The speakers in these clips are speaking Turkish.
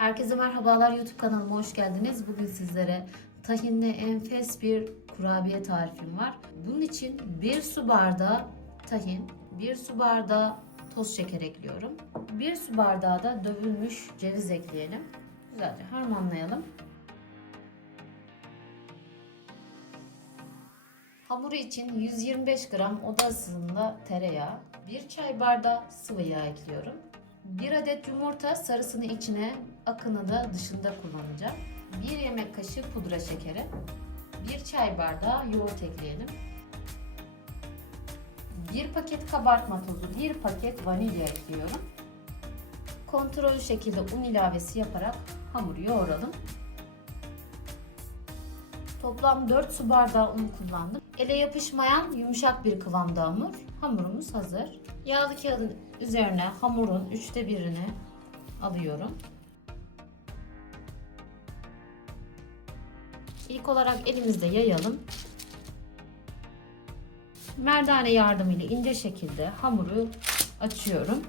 Herkese merhabalar YouTube kanalıma hoş geldiniz. Bugün sizlere tahinli enfes bir kurabiye tarifim var. Bunun için 1 su bardağı tahin, 1 su bardağı toz şeker ekliyorum. 1 su bardağı da dövülmüş ceviz ekleyelim. Güzelce harmanlayalım. Hamuru için 125 gram oda ısısında tereyağı, 1 çay bardağı sıvı yağ ekliyorum. 1 adet yumurta sarısını içine, akını da dışında kullanacağım. 1 yemek kaşığı pudra şekeri, 1 çay bardağı yoğurt ekleyelim. 1 paket kabartma tozu, 1 paket vanilya ekliyorum. Kontrollü şekilde un ilavesi yaparak hamuru yoğuralım. Toplam 4 su bardağı un kullandım. Ele yapışmayan yumuşak bir kıvamda hamur. Hamurumuz hazır. Yağlı kağıdın üzerine hamurun üçte birini alıyorum. İlk olarak elimizde yayalım. Merdane yardımıyla ince şekilde hamuru açıyorum.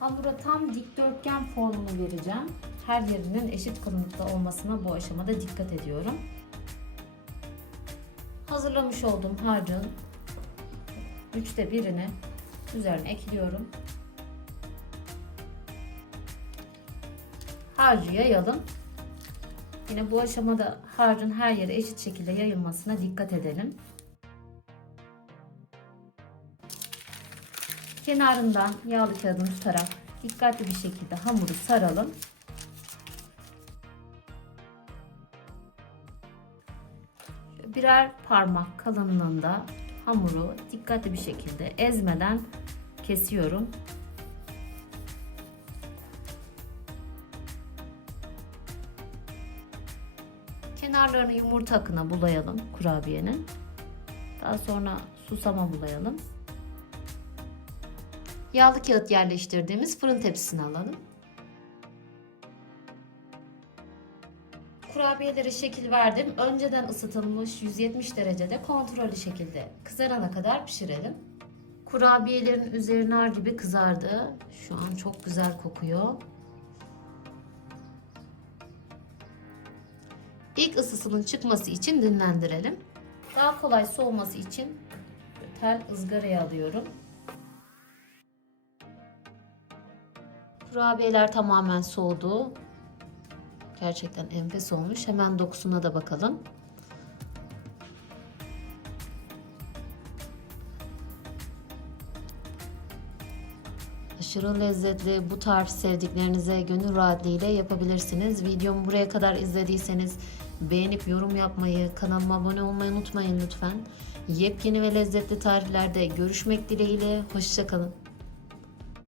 Hamura tam dikdörtgen formunu vereceğim. Her yerinin eşit kalınlıkta olmasına bu aşamada dikkat ediyorum. Hazırlamış olduğum harcın üçte birini üzerine ekliyorum. Harcı yayalım. Yine bu aşamada harcın her yere eşit şekilde yayılmasına dikkat edelim. Kenarından yağlı kağıdını tutarak dikkatli bir şekilde hamuru saralım. Birer parmak kalınlığında hamuru dikkatli bir şekilde ezmeden kesiyorum. Kenarlarını yumurta akına bulayalım kurabiyenin. Daha sonra susama bulayalım. Yağlı kağıt yerleştirdiğimiz fırın tepsisine alalım. Kurabiyelere şekil verdim. Önceden ısıtılmış 170 derecede kontrollü şekilde kızarana kadar pişirelim. Kurabiyelerin üzeri nar gibi kızardı. Şu an çok güzel kokuyor. İlk ısısının çıkması için dinlendirelim. Daha kolay soğuması için tel ızgaraya alıyorum. Kurabiyeler tamamen soğudu. Gerçekten enfes olmuş. Hemen dokusuna da bakalım. Aşırı lezzetli bu tarif sevdiklerinize gönül rahatlığıyla yapabilirsiniz. Videomu buraya kadar izlediyseniz beğenip yorum yapmayı, kanalıma abone olmayı unutmayın lütfen. Yepyeni ve lezzetli tariflerde görüşmek dileğiyle. Hoşçakalın.